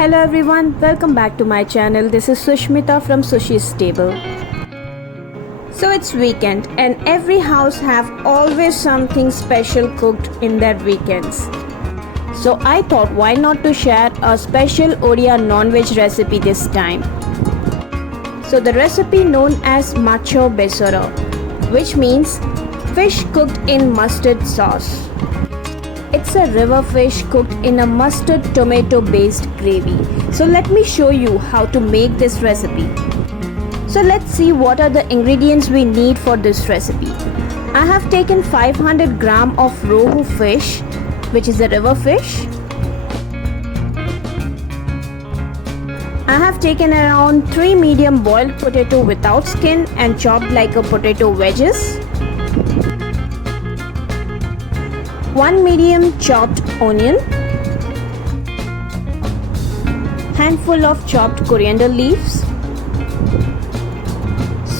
Hello everyone, welcome back to my channel. This is Sushmita from Sushi's Table. So it's weekend and every house have always something special cooked in their weekends. So I thought why not to share a special Odia non-veg recipe this time. So the recipe known as macho besoro, which means fish cooked in mustard sauce. It's a river fish cooked in a mustard tomato based gravy. So let me show you how to make this recipe. So let's see what are the ingredients we need for this recipe. I have taken 500 gram of rohu fish, which is a river fish. I have taken around 3 medium boiled potato without skin and chopped like a potato wedges. 1 medium chopped onion, handful of chopped coriander leaves,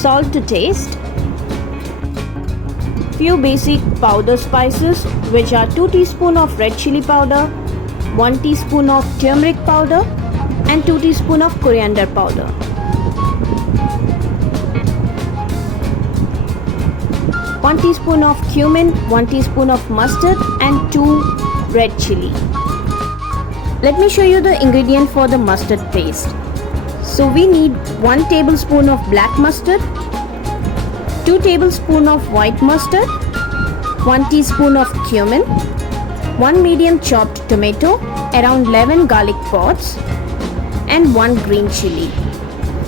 salt to taste, few basic powder spices which are 2 teaspoons of red chili powder, 1 teaspoon of turmeric powder and 2 teaspoons of coriander powder. One teaspoon of cumin, 1 teaspoon of mustard and 2 red chili. Let me show you the ingredient for the mustard paste. So we need 1 tablespoon of black mustard, 2 tablespoons of white mustard, 1 teaspoon of cumin, 1 medium chopped tomato, around 11 garlic pods and 1 green chili.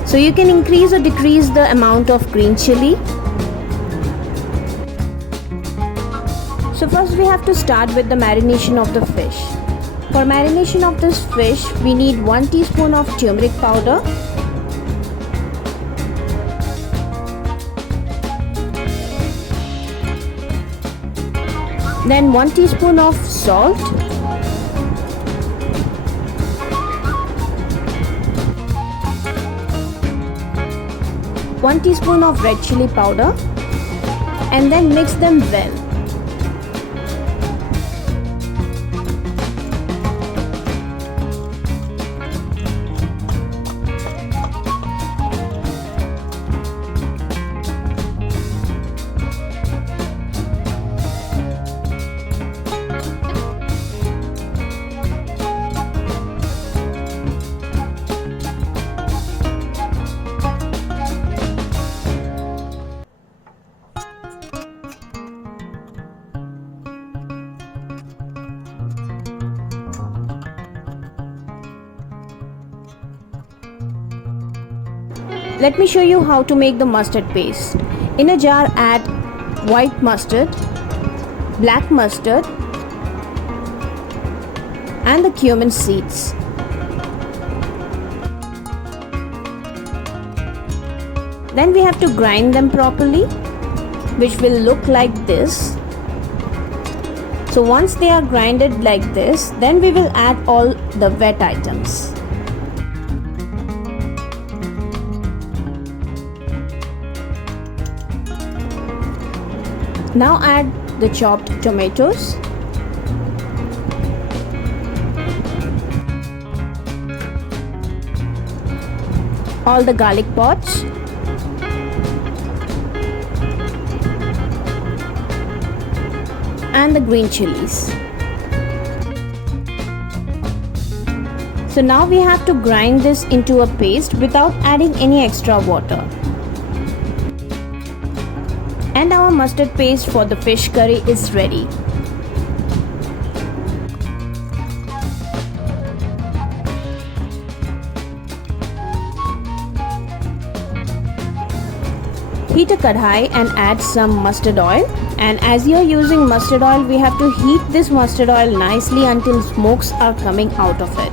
So you can increase or decrease the amount of green chili. So first we have to start with the marination of the fish. For marination of this fish, we need 1 teaspoon of turmeric powder, then 1 teaspoon of salt, one teaspoon of red chili powder, and then mix them well. Let me show you how to make the mustard paste. In a jar, add white mustard, black mustard and the cumin seeds. Then we have to grind them properly, which will look like this. So once they are grinded like this, then we will add all the wet items. Now add the chopped tomatoes, all the garlic pods, and the green chilies. So now we have to grind this into a paste without adding any extra water. And our mustard paste for the fish curry is ready. Heat a kadhai and add some mustard oil, and as you are using mustard oil, we have to heat this mustard oil nicely until smokes are coming out of it.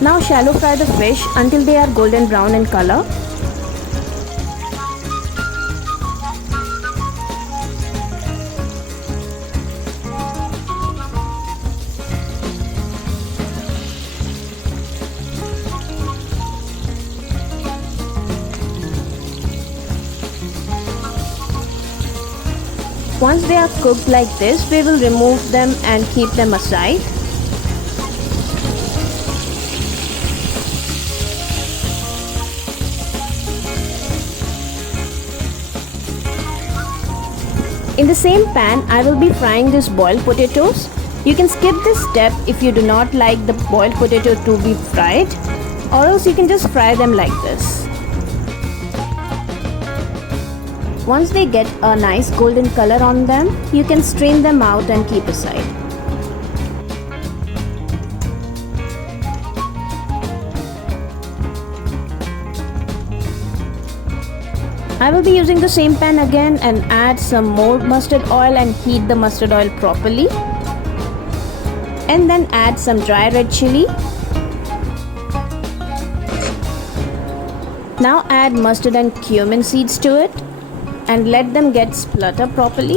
Now shallow fry the fish until they are golden brown in color. Once they are cooked like this, we will remove them and keep them aside. In the same pan, I will be frying these boiled potatoes. You can skip this step if you do not like the boiled potato to be fried, or else you can just fry them like this. Once they get a nice golden color on them, you can strain them out and keep aside. I will be using the same pan again and add some more mustard oil and heat the mustard oil properly. And then add some dry red chili. Now add mustard and cumin seeds to it and let them get splutter properly.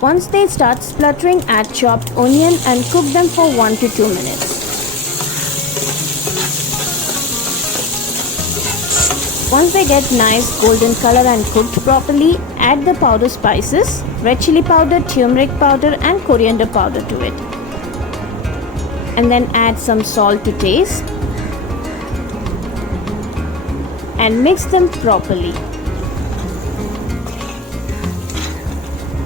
Once they start spluttering, add chopped onion and cook them for 1 to 2 minutes. Once they get nice golden color and cooked properly, add the powder spices, red chili powder, turmeric powder and coriander powder to it. And then add some salt to taste and mix them properly.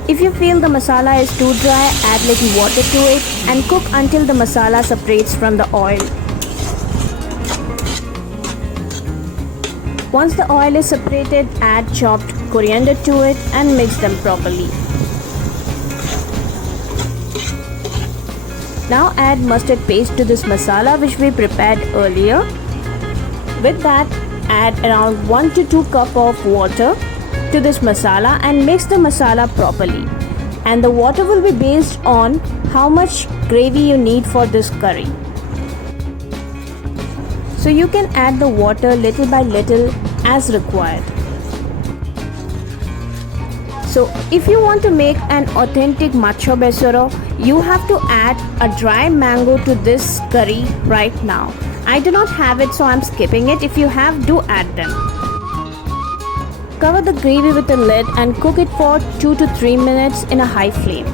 If you feel the masala is too dry, add little water to it and cook until the masala separates from the oil. Once the oil is separated, add chopped coriander to it and mix them properly. Now add mustard paste to this masala which we prepared earlier. With that, add around 1 to 2 cups of water to this masala and mix the masala properly. And the water will be based on how much gravy you need for this curry. So you can add the water little by little as required. So if you want to make an authentic macho besoro, you have to add a dry mango to this curry right now. I do not have it, so I'm skipping it. If you have, do add them. Cover the gravy with a lid and cook it for 2 to 3 minutes in a high flame.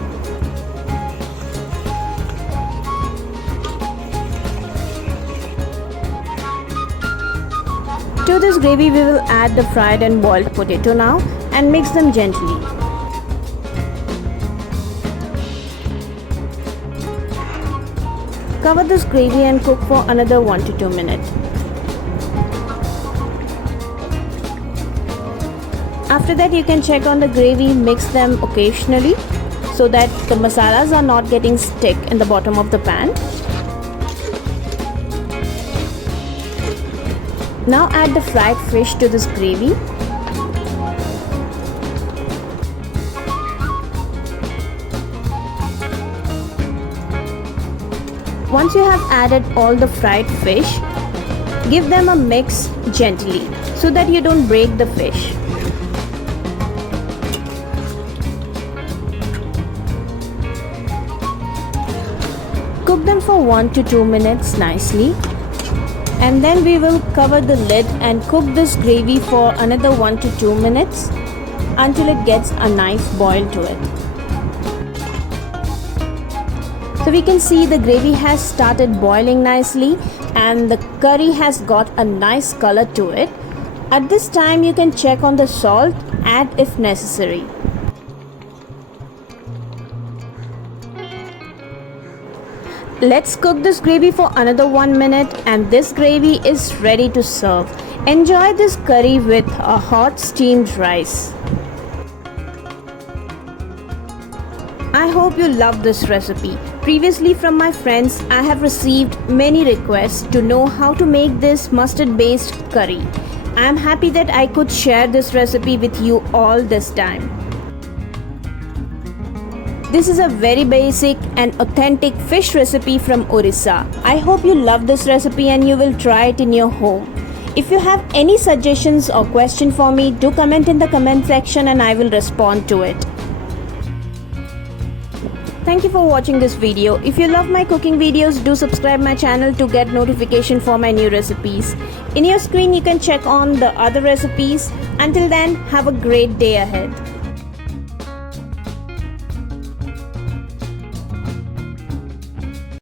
To this gravy, we will add the fried and boiled potato now and mix them gently. Cover this gravy and cook for another 1 to 2 minutes. After that, you can check on the gravy, mix them occasionally so that the masalas are not getting stuck in the bottom of the pan. Now add the fried fish to this gravy. Once you have added all the fried fish, give them a mix gently so that you don't break the fish. Cook them for 1 to 2 minutes nicely. And then we will cover the lid and cook this gravy for another 1 to 2 minutes until it gets a nice boil to it. So we can see the gravy has started boiling nicely and the curry has got a nice color to it. At this time, you can check on the salt, add if necessary. Let's cook this gravy for another 1 minute and this gravy is ready to serve. Enjoy this curry with a hot steamed rice. I hope you love this recipe. Previously from my friends, I have received many requests to know how to make this mustard based curry. I am happy that I could share this recipe with you all this time. This is a very basic and authentic fish recipe from Orissa. I hope you love this recipe and you will try it in your home. If you have any suggestions or question for me, do comment in the comment section and I will respond to it. Thank you for watching this video. If you love my cooking videos, do subscribe my channel to get notification for my new recipes. In your screen, you can check on the other recipes. Until then, have a great day ahead.